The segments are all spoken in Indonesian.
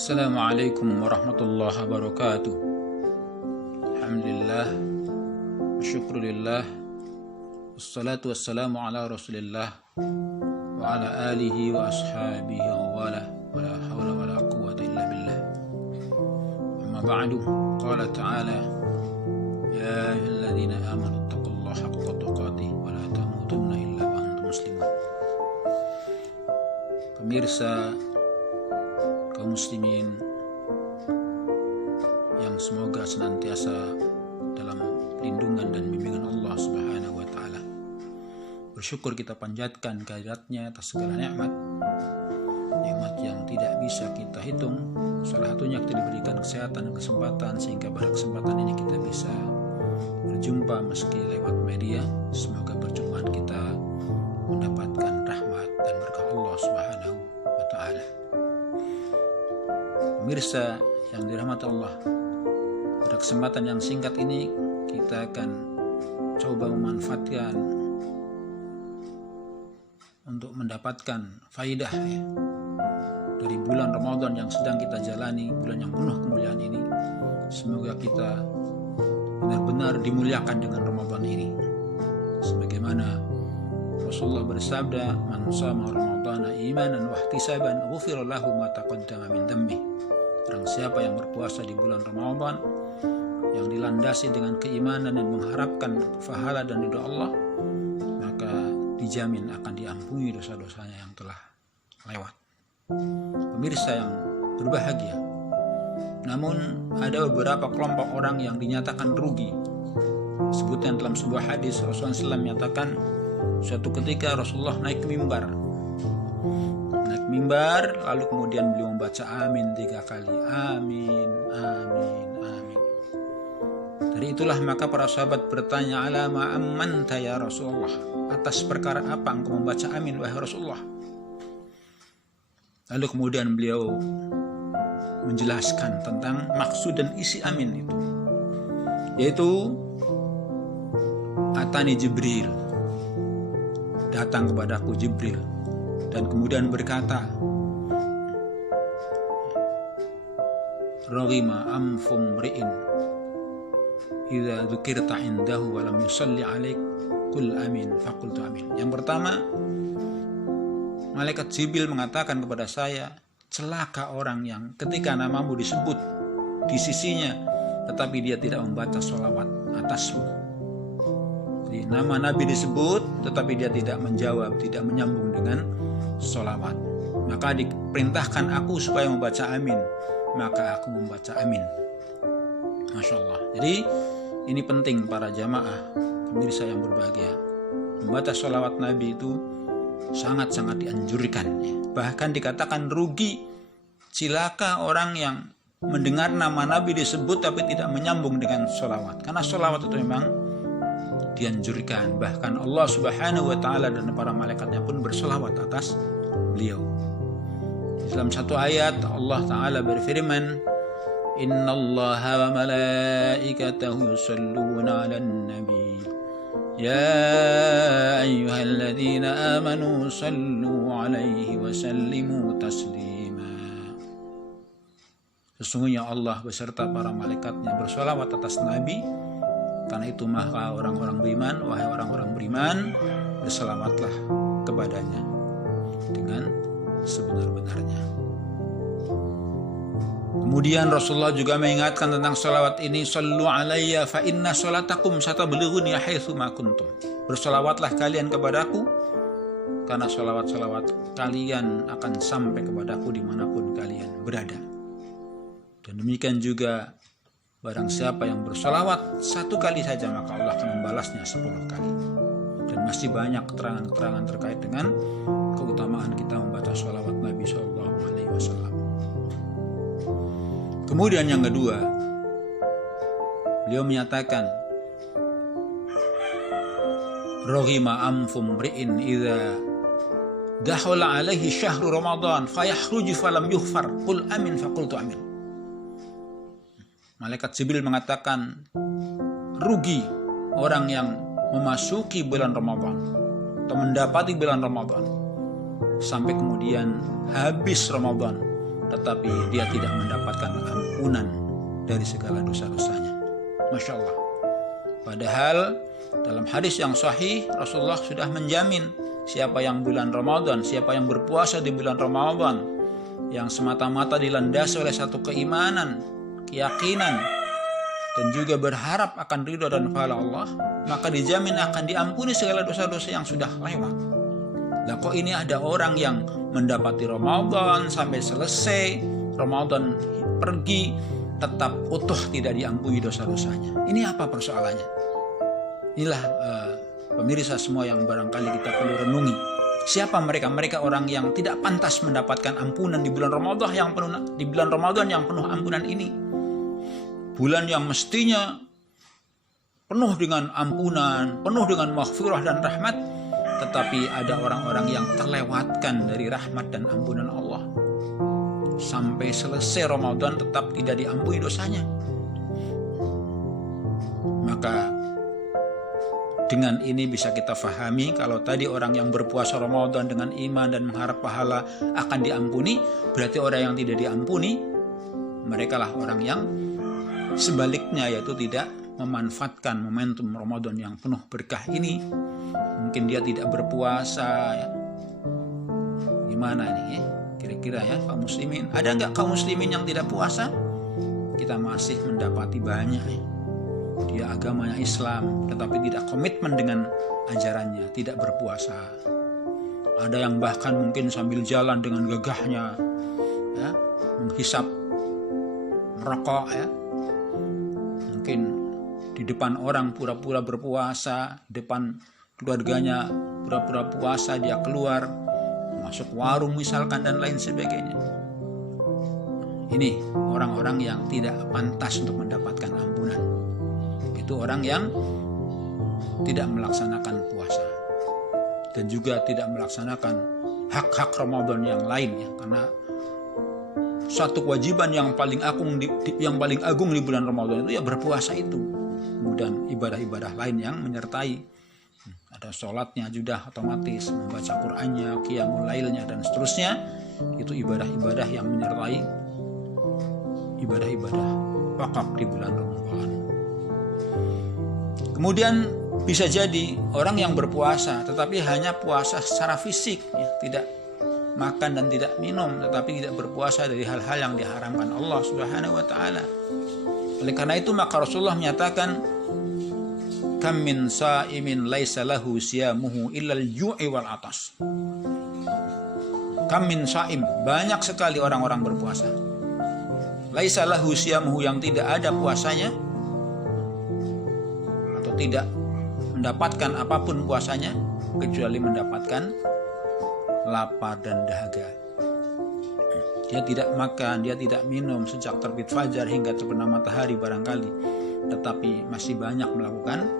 Assalamualaikum warahmatullahi wabarakatuh. Alhamdulillah, syukurillah, wassalatu wassalamu ala rasulillah wa ala alihi wa ashabihi wa la hawla wa la quwwata illa billah. Amma ba'du, qala ta'ala ya ayyuhalladzina amanu taqullaha haqqa tuqatih wa la tamutunna illa wa antum muslimun. Pemirsa kaum muslimin yang semoga senantiasa dalam lindungan dan bimbingan Allah Subhanahu wa taala. Bersyukur kita panjatkan kehadiratnya atas segala nikmat yang tidak bisa kita hitung. Salah satunya kita diberikan kesehatan dan kesempatan, sehingga pada kesempatan ini kita bisa berjumpa meski lewat media. Semoga perjumpaan kita mendapatkan rahmat dan berkah Allah Subhanahu wa taala. Pemirsa yang dirahmati Allah, pada kesempatan yang singkat ini kita akan coba memanfaatkan untuk mendapatkan faidah dari bulan Ramadan yang sedang kita jalani, bulan yang penuh kemuliaan ini. Semoga kita benar-benar dimuliakan dengan Ramadan ini. Sebagaimana Rasulullah bersabda, "Man shama Ramadhana imanan wa ihtisaban, ghufira lahu ma taqaddama min dhanbi." Barang siapa yang berpuasa di bulan Ramadan yang dilandasi dengan keimanan dan mengharapkan pahala dan ridha Allah, maka dijamin akan diampuni dosa-dosanya yang telah lewat. Pemirsa yang berbahagia, namun ada beberapa kelompok orang yang dinyatakan rugi. Disebutkan dalam sebuah hadis, Rasulullah SAW menyatakan suatu ketika Rasulullah naik mimbar, lalu kemudian beliau membaca amin 3 kali. Amin, amin, amin. Dari itulah maka para sahabat bertanya, alama ammanta ya Rasulullah, atas perkara apa engkau membaca amin wahai Rasulullah? Lalu kemudian beliau menjelaskan tentang maksud dan isi amin itu, yaitu atani Jibril, datang kepadaku Jibril dan kemudian berkata, raghima anfum mri'in idza dzukirta indahu wa lam yusalli 'alaik qul amin faqultu amin. Yang pertama, malaikat Jibril mengatakan kepada saya, celaka orang yang ketika namamu disebut di sisinya tetapi dia tidak membaca sholawat atasmu. Jadi nama Nabi disebut tetapi dia tidak menjawab, tidak menyambung dengan sholawat. Maka diperintahkan aku supaya membaca amin, maka aku membaca amin. Masya Allah. Jadi ini penting para jamaah, pemirsa yang berbahagia. Membaca sholawat Nabi itu sangat-sangat dianjurkan. Bahkan dikatakan rugi, cilaka orang yang mendengar nama Nabi disebut tapi tidak menyambung dengan sholawat. Karena sholawat itu memang dianjurkan. Bahkan Allah Subhanahu wa taala dan para malaikatnya pun bersolawat atas beliau. Dalam satu ayat Allah taala berfirman, innallaha wa malaikatahu yusholluna 'alan nabi ya ayyuhalladzina amanu shallu 'alaihi wa sallimu taslima. Sesungguhnya Allah beserta para malaikatnya bersolawat atas Nabi. Karena itu maka orang-orang beriman, wahai orang-orang beriman, berselawatlah kepadanya dengan sebenar-benarnya. Kemudian Rasulullah juga mengingatkan tentang salawat ini, sallu alayya fa inna salatakum satablughuni haitsu ma kuntum. Berselawatlah kalian kepadaku karena salawat-salawat kalian akan sampai kepadaku dimanapun kalian berada. Dan demikian juga barang siapa yang bersolawat 1 kali saja, maka Allah akan membalasnya 10 kali. Dan masih banyak keterangan-keterangan terkait dengan keutamaan kita membaca sholawat Nabi SAW. Kemudian yang kedua, beliau menyatakan, raghima anfum mri'in idza dakhala alaihi syahru Ramadan fayakhruju falam yughfar qul amin faqultu amin. Malaikat Jibril mengatakan, rugi orang yang memasuki bulan Ramadan atau mendapati bulan Ramadan sampai kemudian habis Ramadan tetapi dia tidak mendapatkan ampunan dari segala dosa-dosanya. Masya Allah. Padahal dalam hadis yang sahih Rasulullah sudah menjamin siapa yang bulan Ramadan, siapa yang berpuasa di bulan Ramadan yang semata-mata dilandasi oleh satu keimanan, keyakinan, dan juga berharap akan ridha dan pahala Allah, maka dijamin akan diampuni segala dosa-dosa yang sudah lewat. Lah kok ini ada orang yang mendapati Ramadan sampai selesai, Ramadan pergi, tetap utuh tidak diampuni dosa-dosanya. Ini apa persoalannya? Inilah pemirsa semua yang barangkali kita perlu renungi. Siapa mereka? Mereka orang yang tidak pantas mendapatkan ampunan di bulan Ramadan yang penuh ampunan ini. Bulan yang mestinya penuh dengan ampunan, penuh dengan maghfirah dan rahmat, tetapi ada orang-orang yang terlewatkan dari rahmat dan ampunan Allah. Sampai selesai Ramadan tetap tidak diampuni dosanya. Maka dengan ini bisa kita fahami kalau tadi orang yang berpuasa Ramadan dengan iman dan mengharap pahala akan diampuni, berarti orang yang tidak diampuni mereka lah orang yang sebaliknya, yaitu tidak memanfaatkan momentum Ramadan yang penuh berkah ini. Mungkin dia tidak berpuasa ya. Gimana ini ya? Kira-kira ya kaum muslimin, ada nggak kaum muslimin yang tidak puasa? Kita masih mendapati banyak ya. Dia agamanya Islam tetapi tidak komitmen dengan ajarannya, tidak berpuasa. Ada yang bahkan mungkin sambil jalan dengan gagahnya ya, menghisap merokok ya. Mungkin di depan orang pura-pura berpuasa, di depan keluarganya pura-pura puasa, dia keluar masuk warung misalkan dan lain sebagainya. Ini orang-orang yang tidak pantas untuk mendapatkan ampunan. Itu orang yang tidak melaksanakan puasa dan juga tidak melaksanakan hak-hak Ramadan yang lain ya, karena satu kewajiban yang paling agung di bulan Ramadan itu ya berpuasa itu. Kemudian ibadah-ibadah lain yang menyertai, ada sholatnya juga otomatis, membaca Qur'annya, qiyamul lailnya dan seterusnya. Itu ibadah-ibadah yang menyertai ibadah-ibadah pokok di bulan Ramadan. Kemudian bisa jadi orang yang berpuasa tetapi hanya puasa secara fisik ya, tidak makan dan tidak minum, tetapi tidak berpuasa dari hal-hal yang diharamkan Allah Subhanahu wa taala. Oleh karena itu maka Rasulullah menyatakan, kam min sa'imin laisa lahu siyamuhu illal ju'i wal atas. Kam min sa'im, banyak sekali orang-orang berpuasa. Laisa lahu siyamuhu, yang tidak ada puasanya atau tidak mendapatkan apapun puasanya kecuali mendapatkan lapar dan dahaga. Dia tidak makan, dia tidak minum sejak terbit fajar hingga terbenam matahari barangkali, tetapi masih banyak melakukan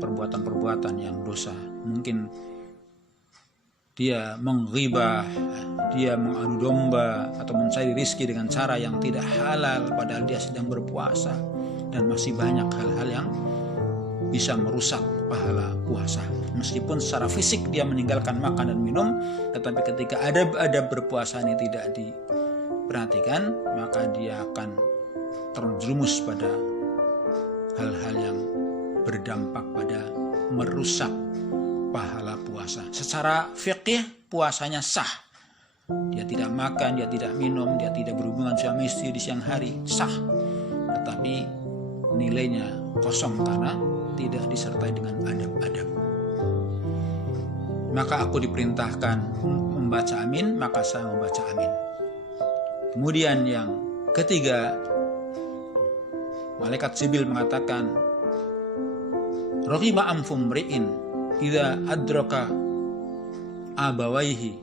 perbuatan-perbuatan yang dosa. Mungkin dia menghibah, dia mengadu domba atau mencari rizki dengan cara yang tidak halal padahal dia sedang berpuasa, dan masih banyak hal-hal yang bisa merusak pahala puasa. Meskipun secara fisik dia meninggalkan makan dan minum, tetapi ketika adab-adab berpuasa ini tidak diperhatikan, maka dia akan terjerumus pada hal-hal yang berdampak pada merusak pahala puasa. Secara fikih puasanya sah. Dia tidak makan, dia tidak minum, dia tidak berhubungan suami istri di siang hari, sah. Tetapi nilainya kosong karena tidak disertai dengan adab-adab. Maka aku diperintahkan membaca amin, maka saya membaca amin. Kemudian yang ketiga, malaikat Jibril mengatakan, Raghiba anfum mri'in idza adraka abawaihi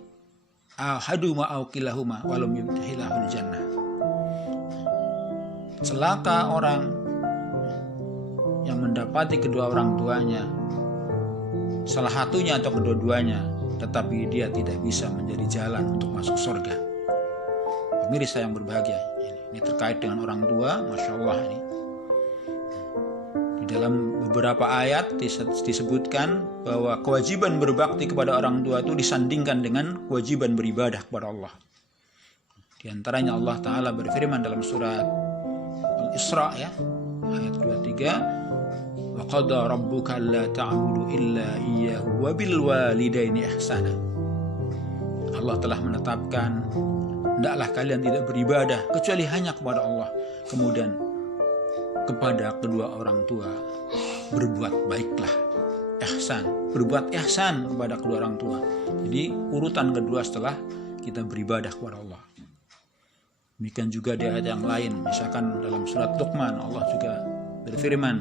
ahaduma aw kilahuma walam yudkhilahul jannah. Celaka orang yang mendapati kedua orang tuanya, salah satunya atau kedua-duanya, tetapi dia tidak bisa menjadi jalan untuk masuk surga. Pemirsa yang berbahagia, ini terkait dengan orang tua, Masya Allah ini. Di dalam beberapa ayat disebutkan bahwa kewajiban berbakti kepada orang tua itu disandingkan dengan kewajiban beribadah kepada Allah. Di antaranya Allah Ta'ala berfirman dalam surat Al-Isra ya, ayat 23, wa qada rabbuka alla ta'budu illa iyyahu wa bil walidaini ihsana. Allah telah menetapkan hendaklah kalian tidak beribadah kecuali hanya kepada Allah, kemudian kepada kedua orang tua berbuat baiklah, ihsan, berbuat ihsan kepada kedua orang tua. Jadi urutan kedua setelah kita beribadah kepada Allah. Demikian juga di ayat yang lain, misalkan dalam surat Luqman Allah juga berfirman,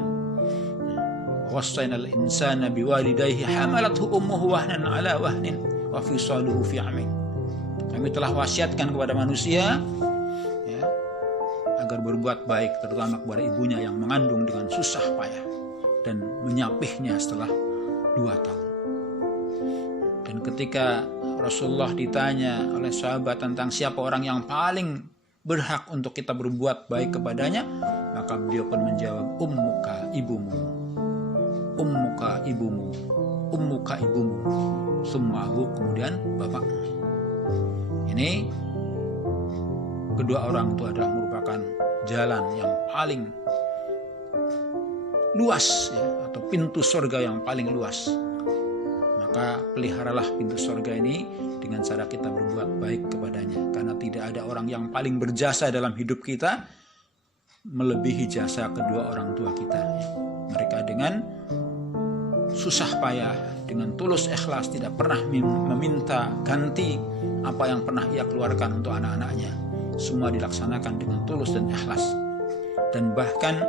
wassaynal insana biwalidayhi hamalathu ummuhu wahnan ala wahnin wa fisaluhu fi amin. Kami telah wasiatkan kepada manusia ya, agar berbuat baik, terutama kepada ibunya yang mengandung dengan susah payah dan menyapihnya setelah 2 tahun. Dan ketika Rasulullah ditanya oleh sahabat tentang siapa orang yang paling berhak untuk kita berbuat baik kepadanya, maka beliau pun menjawab, ummuka ibumu, ummuka ibumu, ummuka ibumu, summahu, kemudian bapakmu. Ini kedua orang tua adalah merupakan jalan yang paling luas ya, atau pintu surga yang paling luas. Maka peliharalah pintu surga ini dengan cara kita berbuat baik kepadanya, karena tidak ada orang yang paling berjasa dalam hidup kita melebihi jasa kedua orang tua kita. Mereka dengan susah payah, dengan tulus ikhlas, tidak pernah meminta ganti apa yang pernah ia keluarkan untuk anak-anaknya. Semua dilaksanakan dengan tulus dan ikhlas. Dan bahkan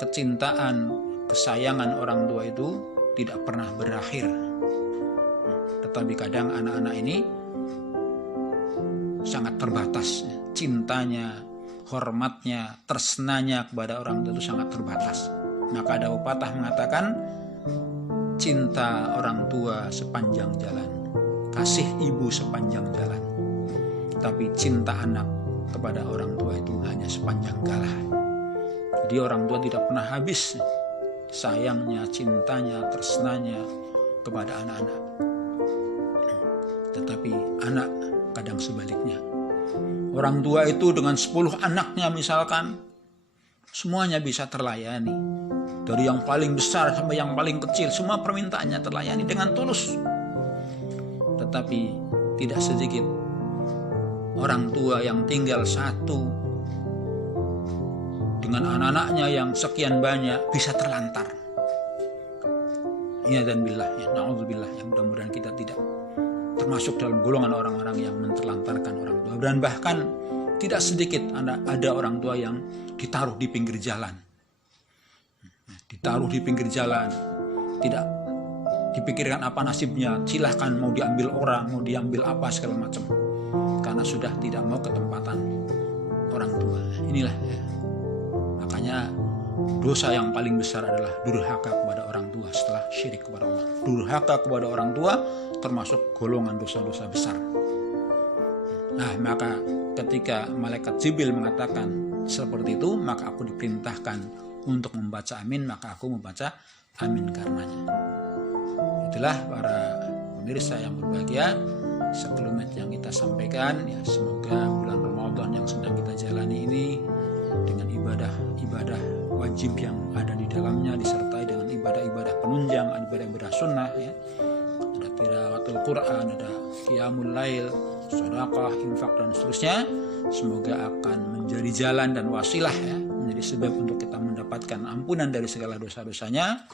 kecintaan, kesayangan orang tua itu tidak pernah berakhir. Tetapi kadang anak-anak ini sangat terbatas. Cintanya, hormatnya, tresnanya kepada orang tua itu sangat terbatas. Maka ada pepatah mengatakan, cinta orang tua sepanjang jalan, kasih ibu sepanjang jalan, tapi cinta anak kepada orang tua itu hanya sepanjang galah. Jadi orang tua tidak pernah habis sayangnya, cintanya, tresnanya kepada anak-anak. Tetapi anak kadang sebaliknya. Orang tua itu dengan 10 anaknya misalkan, semuanya bisa terlayani. Dari yang paling besar sampai yang paling kecil, semua permintaannya terlayani dengan tulus. Tetapi tidak sedikit orang tua yang tinggal satu dengan anak-anaknya yang sekian banyak bisa terlantar. Ya dan billah, ya na'udzubillah, ya mudah-mudahan kita tidak termasuk dalam golongan orang-orang yang menterlantarkan orang tua. Dan bahkan tidak sedikit ada orang tua yang ditaruh di pinggir jalan. Ditaruh di pinggir jalan, tidak dipikirkan apa nasibnya, silahkan mau diambil orang, mau diambil apa segala macam, karena sudah tidak mau ketempatan orang tua. Inilah ya. Makanya dosa yang paling besar adalah durhaka kepada orang tua setelah syirik kepada Allah. Durhaka kepada orang tua termasuk golongan dosa-dosa besar. Nah, maka ketika malaikat Jibril mengatakan seperti itu, maka aku diperintahkan untuk membaca amin, maka aku membaca amin karenanya. Itulah para pemirsa yang berbahagia, sekelumit yang kita sampaikan ya, semoga bulan Ramadan yang sedang kita jalani ini dengan ibadah wajib yang ada di dalamnya disertai dengan ibadah-ibadah penunjang, ibadah-ibadah sunnah ya. Ada tilawatul Quran, ada qiyamul lail, sedekah, infak dan seterusnya. Semoga akan menjadi jalan dan wasilah ya, menjadi sebab untuk kita mendapatkan ampunan dari segala dosa-dosanya,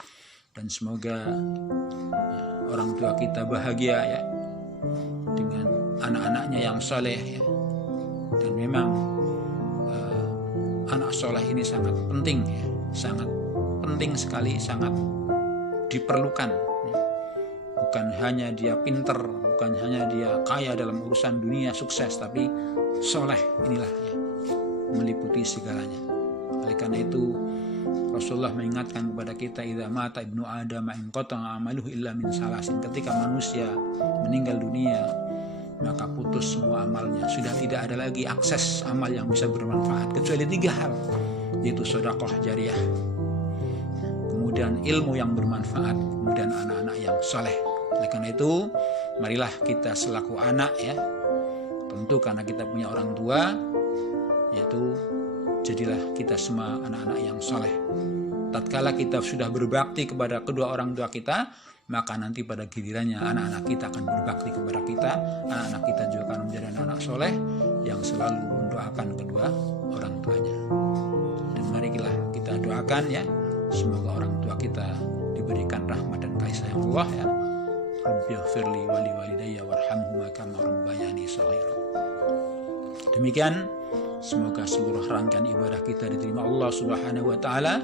dan semoga orang tua kita bahagia ya dengan anak-anaknya yang saleh ya. Dan memang anak soleh ini sangat penting ya, sangat penting sekali, sangat diperlukan ya. Bukan hanya dia pinter, bukan hanya dia kaya dalam urusan dunia sukses, tapi soleh inilah ya, meliputi segalanya. Oleh karena itu Rasulullah mengingatkan kepada kita, idza mata ibnu adam in qata'a amaluhu illa min salasin. Ketika manusia meninggal dunia, maka putus semua amalnya. Sudah tidak ada lagi akses amal yang bisa bermanfaat kecuali 3 hal, yaitu sedekah jariyah, kemudian ilmu yang bermanfaat, kemudian anak-anak yang soleh. Oleh karena itu, marilah kita selaku anak ya, atau Tentu karena kita punya orang tua, yaitu jadilah kita semua anak-anak yang soleh. Tatkala kita sudah berbakti kepada kedua orang tua kita, maka nanti pada gilirannya anak-anak kita akan berbakti kepada kita. Anak-anak kita juga akan menjadi anak-anak soleh yang selalu mendoakan kedua orang tuanya. Dan marilah kita doakan ya, semoga orang tua kita diberikan rahmat dan kasih sayang Allah ya. Rabbighfirli wa liwalidayya warhamhuma kama rabbayani shaghira. Demikian, semoga seluruh rangkaian ibadah kita diterima Allah Subhanahu wa taala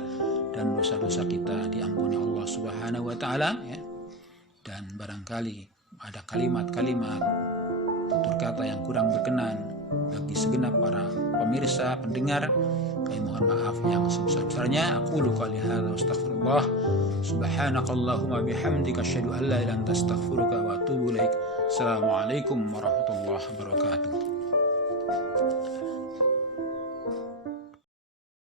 dan dosa-dosa kita diampuni Allah Subhanahu wa taala ya. Dan barangkali ada kalimat-kalimat tutur kata yang kurang berkenan bagi segenap para pemirsa, pendengar, kami mohon maaf yang sebesar-besarnya. Aqulu qouli hadza astaghfirullah subhanakallahumma bihamdika asyhadu an la ilaha illa anta astaghfiruka wa atubu ilaik. Assalamualaikum warahmatullahi wabarakatuh.